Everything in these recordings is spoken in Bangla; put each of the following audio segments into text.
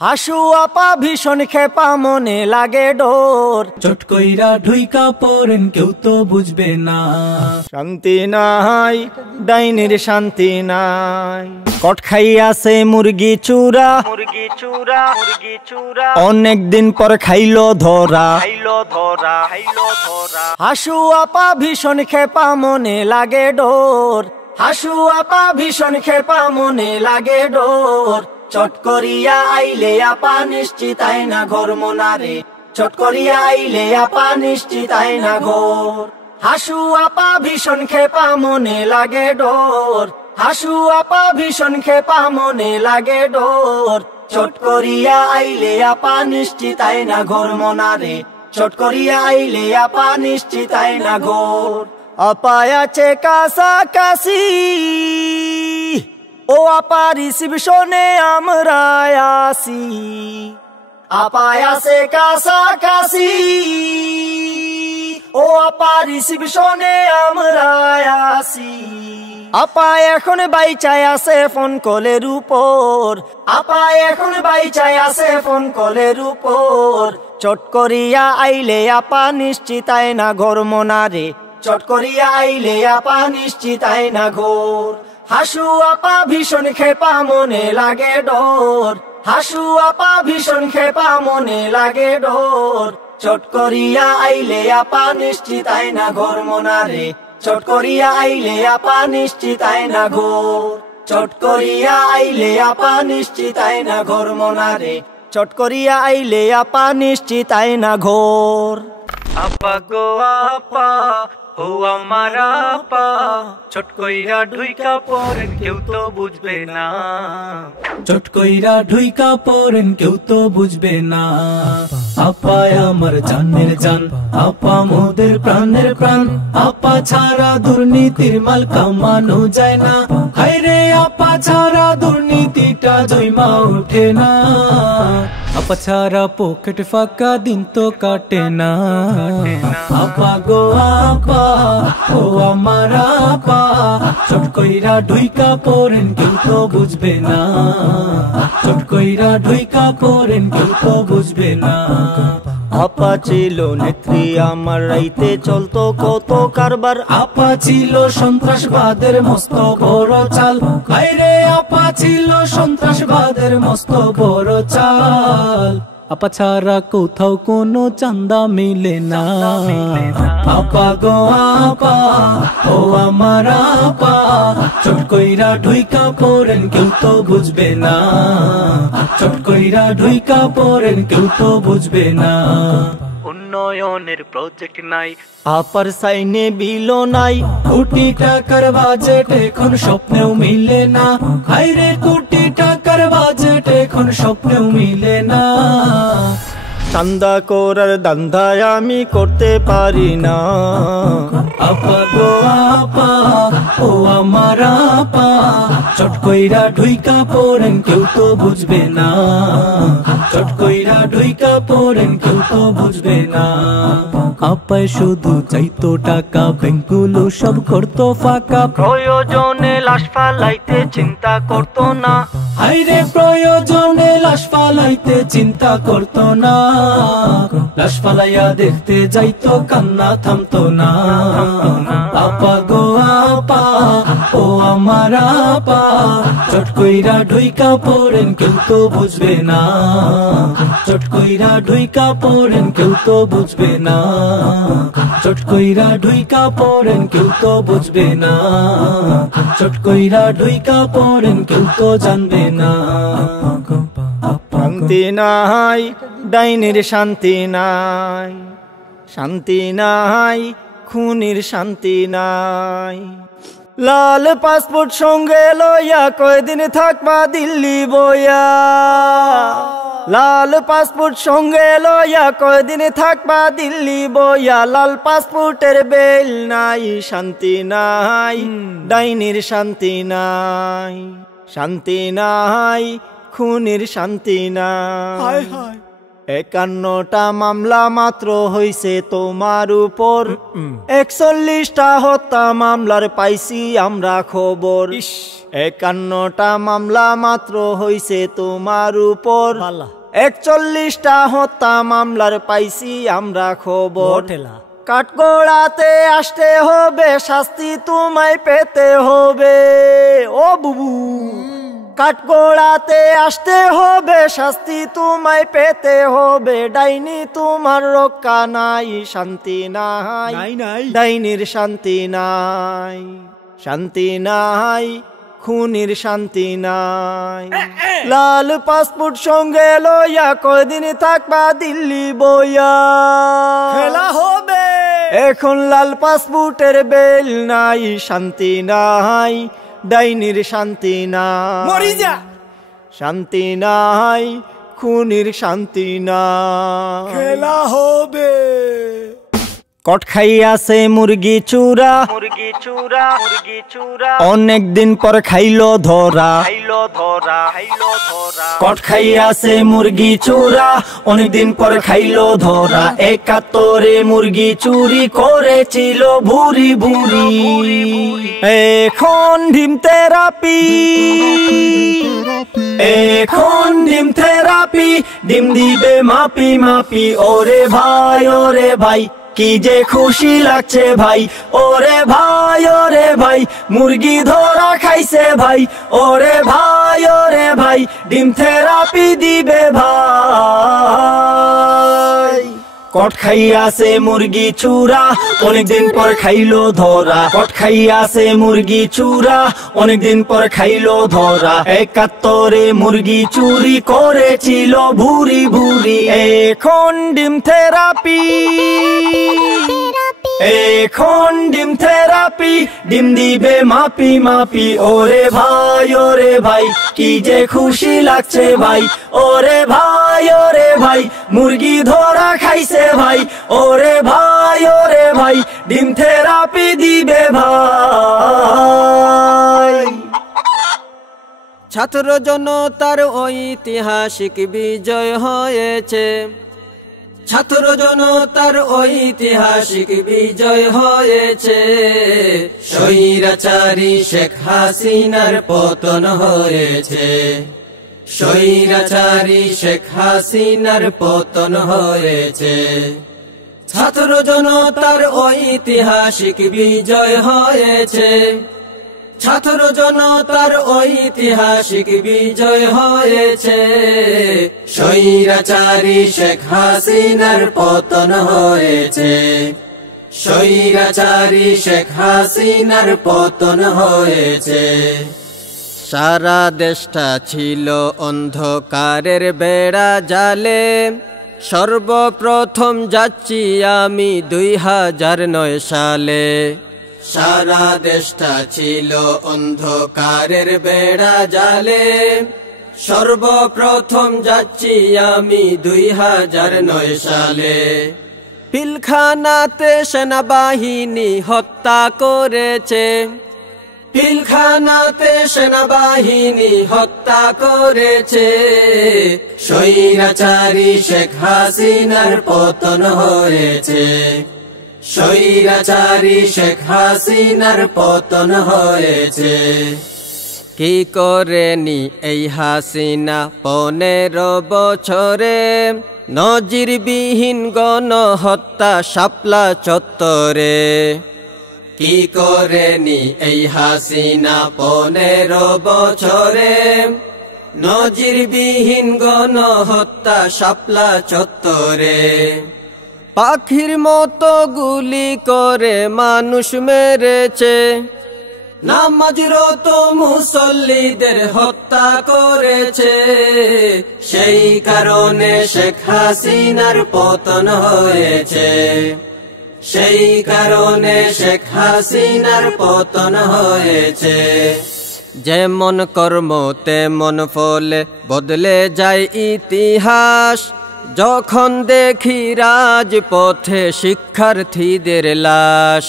হাসু আপা ভীষণ খেপা মনে লাগে ডোর, চট কইরা ঢুইকা পড়েন কেউ তো বুঝবে না। শান্তি নাই ডাইনির শান্তি নাই, কট খাইয়াছে মুরগি চূড়া, মুরগি চূড়া, মুরগি চূড়া, অনেক দিন পর খাইলো ধরা, খাইলো ধরা, খাইলো ধরা। হাসু আপা ভীষণ খেপা মনে লাগে ডোর, হাসু আপা ভীষণ খেপা মনে লাগে ডোর, চট করিয়া আইলে আপা নিশ্চিত আইনা ঘর মোনারে, চট করিয়া আইলে আপা নিশ্চিত আইনা ঘর। হাসু আপা ভীষণ খেপা মনে লাগে ডোর, হাসু আপা ভীষণ খেপা মনে লাগে ডোর, চট করিয়া আইলে আপা নিশ্চিত আইনা ঘর মোনারে, চট করিয়া আইলে আপা নিশ্চিত আইনা ঘর। আপা আছে কাছাকাছি, ও আপা রিসিপশনে আমরা আসি, আপা আছে কাছাকাছি, ও আপা রিসিপশনে আমরা আসি। আপা এখন বাইচায় আছে ফোন কলের উপর, আপা এখন বাইচায় আছে ফোন কলের উপর, চট করিয়া আইলে আপা নিশ্চিত আইনা ঘর মোনারে, চট করিয়া আইলে আপা নিশ্চিত আইনা ঘর। হাসু আপা ভীষণ খেপা মনে লাগে ডোর, হাসু আপা ভীষণ খেপা মনে লাগে ডোর, চট করিয়া আইলে আপা নিশ্চিত আইনা ঘর মোনারে, চট করিয়া আইলে আপা নিশ্চিত আইনা ঘর, চট করিয়া আইলে আপা নিশ্চিত আইনা ঘর মোনারে, চট করিয়া আইলে আপা নিশ্চিত আইনা ঘর। আপা গো আপা, ও আমার আপা, চট কইরা ঢুইকা পড়েন কেউ তো বুঝবে না। চট কইরা ঢুইকা পড়েন কেউ তো বুঝবে না। আপা আমার জানের জান, আপা মোদের প্রাণের প্রাণ, আপা ছাড়া দুর্নীতির মাল কামানো যায় না। হায়রে আপা ছাড়া দুর্নীতিটা জয়মা ওঠে না। আপা ছাড়া পকেট ফাঁকা দিন তো কাটে না। আপা গো আপা, ও আমার আপা, চট কইরা ঢুইকা পড়েন কেউ তো বুঝবে না। চট কইরা ঢুইকা পড়েন কেউ তো বুঝবে না। আপা ছিল নেত্রী আমার, রাইতে চলতো কত কারবার, আপা ছিল সন্ত্রাসবাদের মস্ত বড় চাল। হায়রে আপা ছিল সন্ত্রাসবাদের মস্ত বড় চাল। আপা ছাড়া কোথাও কোনো চান্দা মিলে না। আপা গো আপা, ও আমার আপা, চট কইরা ঢুইকা পড়েন কেউ তো বুঝবে না। চট কইরা ঢুইকা পড়েন কেউ তো বুঝবে না। উন্নয়নের প্রজেক্ট নাই, আপার সাইনে বিলো নাই, কোটি টাকার বাজেট এখন স্বপ্নেও মিলে না। হায়রে কোটি টাকার বাজেট এখন স্বপ্নেও মিলে না। চান্দা করার দান্দায় আমি করতে পারি না। আপা গো আপা, ও আমার আপা, চট কইরা ঢুইকা পড়েন কেউ তো বুঝবে না। চট কইরা ঢুইকা পড়েন কেউ তো বুঝবে না। আপায় শুধু চাইতো টাকা, ব্যাংকগুলো সব করতো ফাঁকা। প্রয়োজনে লাশ ফালাইতে চিন্তা করতো না। হায়রে প্রয়োজনে লাশ ফালাইতে চিন্তা করতো না। লাশ ফালাইয়া দেখতে যাইতো কান্না থামতো না। আপা গো আপা, ও আমার আপা, চট কইরা ঢুইকা পড়েন কেউ তো বুঝবে না। চট কইরা ঢুইকা পড়েন কেউ তো বুঝবে না। চট কইরা ঢুইকা পড়েন কেউ তো বুঝবে না। চট কইরা ঢুইকা পড়েন কেউ তো জানবে না। শান্তি নাই ডাইনির শান্তি নাই, শান্তি নাই খুনির শান্তি নাই। লাল পাসপোর্ট সঙ্গে লইয়া কয়দিন থাকবা দিল্লি বইয়া, লাল পাসপোর্ট সঙ্গে লইয়া কয়দিন থাকবা দিল্লি বইয়া। লাল পাসপোর্টের বেল নাই, শান্তি নাই ডাইনির শান্তি নাই, শান্তি নাই খুনির শান্তি নাই। 51টা মামলা মাত্র হইছে তোমার উপর, 41টা হত্যা মামলার পাইছি আমরা খবর। 51টা মামলা মাত্র হইছে তোমার উপর, 41টা হত্যা মামলার পাইছি আমরা খবর। কাঠগড়াতে আসতে হবে, শাস্তি তোমায় পেতে হবে। ও বুবু, কাঠগড়াতে আসতে হবে, শাস্তি তোমায় পেতে হবে। ডাইনি তোমার রক্ষা নাই, শান্তি নাই, ডাইনির শান্তি নাই, শান্তি নাই, খুনির শান্তি নাই। লাল পাসপোর্ট সঙ্গে লইয়া কয়দিন থাকবা দিল্লি বইয়া, খেলা হবে এখন। লাল পাসপোর্টের বেল নাই, শান্তি নাই, ডাইনির শান্তি নাই, মরি যা, শান্তি নাই, খুনির শান্তি নাই, খেলা হবে। কট খাইয়াছে মুরগি চূরা, মুরগি চূরা, মুরগি চূরা, অনেক দিন পর খাইলো ধরা, খাইলো ধরা, খাইলো ধরা। কট খাইয়াছে মুরগি চূরা, অনেক দিন পর খাইলো ধরা। 71 মুরগি চুরি করেছিল ভুরি ভুরি, এখন ডিম থেরাপি, এখন ডিম থেরাপি, ডিম দিবে মাপি মাপি। ওরে ভাই, ওরে ভাই, কি যে খুশি লাগছে ভাই। ওরে ভাই, ওরে ভাই, মুরগি ধরা খাইছে ভাই। ওরে ভাই, ওরে ভাই, ডিম থেরাপি দিবে ভাই। কট খাইয়াছে মুরগি চূরা, অনেকদিন পর খাইলো ধরা। কট খাইয়াছে মুরগি চূরা, অনেকদিন পর খাইলো ধরা। 71 মুরগি চুরি করেছিল ভুরি ভুরি, এখন ডিম থেরাপি, এখন ডিম থেরাপি, ডিম দিবে মাপি মাপি। ওরে ভাই, ওরে ভাই, কি যে খুশি লাগছে ভাই। ওরে ভাই, ওরে ভাই, মুরগি ধরা খাইছে ভাই। ওরে ভাই, ওরে ভাই, ডিম থেরাপি দিবে ভাই। ছাত্র জনতার ঐতিহাসিক বিজয় হয়েছে, ছাত্র জনতার ঐতিহাসিক বিজয় হয়েছে। স্বৈরাচারী শেখ হাসিনার পতন হয়েছে, স্বৈরাচারী শেখ হাসিনার পতন হয়েছে। ছাত্র জনতার ঐতিহাসিক বিজয় হয়েছে, ছাত্র জনতার ঐতিহাসিক বিজয় হয়েছে। স্বৈরাচারী শেখ হাসিনার পতন হয়েছে, স্বৈরাচারী শেখ হাসিনার পতন হয়েছে। সারা দেশটা ছিল অন্ধকারের বেড়া জালে, সর্বপ্রথম যাচ্ছি আমি 2009 সালে। সারা দেশটা ছিল অন্ধকারের বেড়া জালে, সর্বপ্রথম যাচ্ছি আমি 2009 সালে। পিলখানাতে সেনাবাহিনী হত্যা করেছে, পিলখানাতে সেনাবাহিনী হত্যা করেছে। স্বৈরাচারী শেখ হাসিনার পতন হয়েছে, স্বৈরাচারী শেখ হাসিনার পতন হয়েছে। কি করেনি এই হাসিনা 15 বছরে, নজিরবিহীন গণহত্যা শাপলা চত্বরে। কি করেনি এই হাসিনা 15 বছরে, নজিরবিহীন গণহত্যা শাপলা চত্বরে। পাখির মতো গুলি করে মানুষ মেরেছে, নামাজরত মুসল্লিদের হত্যা করেছে। সেই কারণে শেখ হাসিনার পতন হয়েছে, সেই কারণে শেখ হাসিনার পতন হয়েছে। যেমন কর্ম তেমন ফলে বদলে যায় ইতিহাস, যখন দেখি রাজপথে শিক্ষার্থীদের লাশ।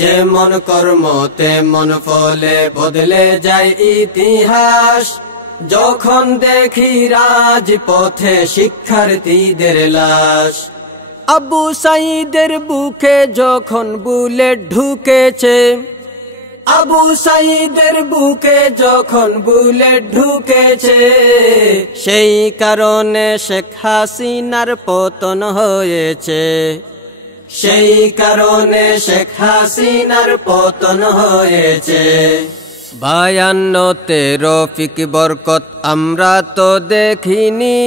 যেমন কর্ম তেমন ফলে বদলে যায় ইতিহাস, যখন দেখি রাজপথে শিক্ষার্থীদের লাশ। আবু সাঈদের বুকে যখন বুলেট ঢুকেছে, আবু সাঈদের বুকে যখন বুলেট ঢুকেছে, সেই কারণে শেখ হাসিনার পতন হয়েছে। সেই কারণে শেখ হাসিনার পতন হয়েছে। 52তে রফিক বরকত আমরা তো দেখিনি,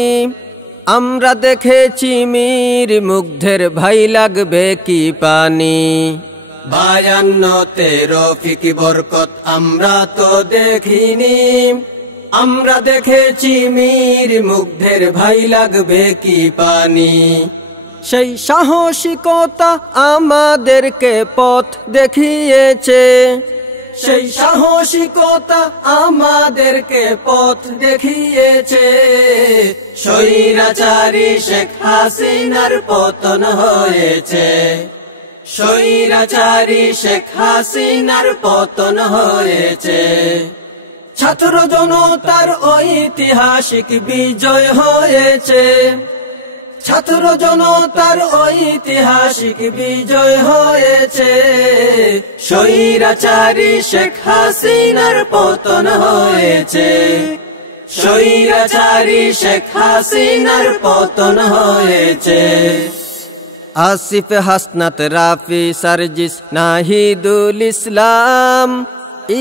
আমরা দেখেছি মীর মুগ্ধের ভাই লাগবে কি পানি। 52তে রফিক বরকত আমরা তো দেখিনি, আমরা দেখেছি মীর মুগ্ধের ভাই লাগবে কি পানি। সেই সাহসিকতা আমাদেরকে পথ দেখিয়েছে, সেই সাহসিকতা আমাদেরকে পথ দেখিয়েছে। স্বৈরাচারী শেখ হাসিনার পতন হয়েছে। স্বৈরাচারী শেখ হাসিনার পতন হয়েছে। ছাত্র জনতার ঐতিহাসিক বিজয় হয়েছে। ছাত্র জনতার ঐতিহাসিক বিজয় হয়েছে। স্বৈরাচারী শেখ হাসিনার পতন হয়েছে। স্বৈরাচারী শেখ হাসিনার পতন হয়েছে। আসিফ হাসনাত রাফি সার্জিস নাহিদুল ইসলাম,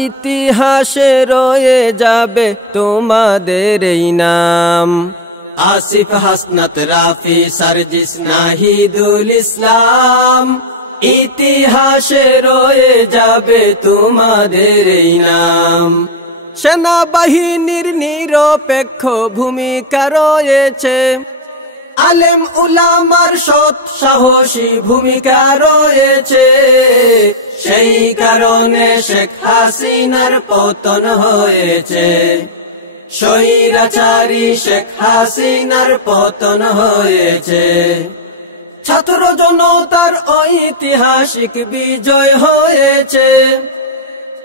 ইতিহাসে রয়ে যাবে তোমাদের এই নাম। আসিফ হাসনাত রাফি সার্জিস নাহিদুল ইসলাম, ইতিহাসে রয়ে যাবে তোমাদের এই নাম। সেনাবাহিনীর নিরপেক্ষ ভূমিকা রয়েছে, আলেম উলামার সৎ সাহসী ভূমিকা রয়েছে। সেই কারণে শেখ হাসিনার পতন হয়েছে। স্বৈরাচারী শেখ হাসিনার পতন হয়েছে। ছাত্র জনতার ঐতিহাসিক বিজয় হয়েছে।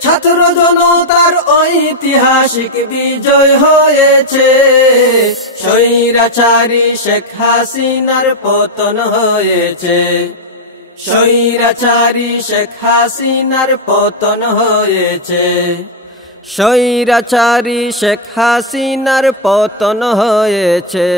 ছাত্র জনতার ঐতিহাসিক বিজয় হয়েছে। স্বৈরাচারী শেখ হাসিনার পতন হয়েছে। স্বৈরাচারী শেখ হাসিনার পতন হয়েছে। স্বৈরাচারী শেখ হাসিনার পতন হয়েছে।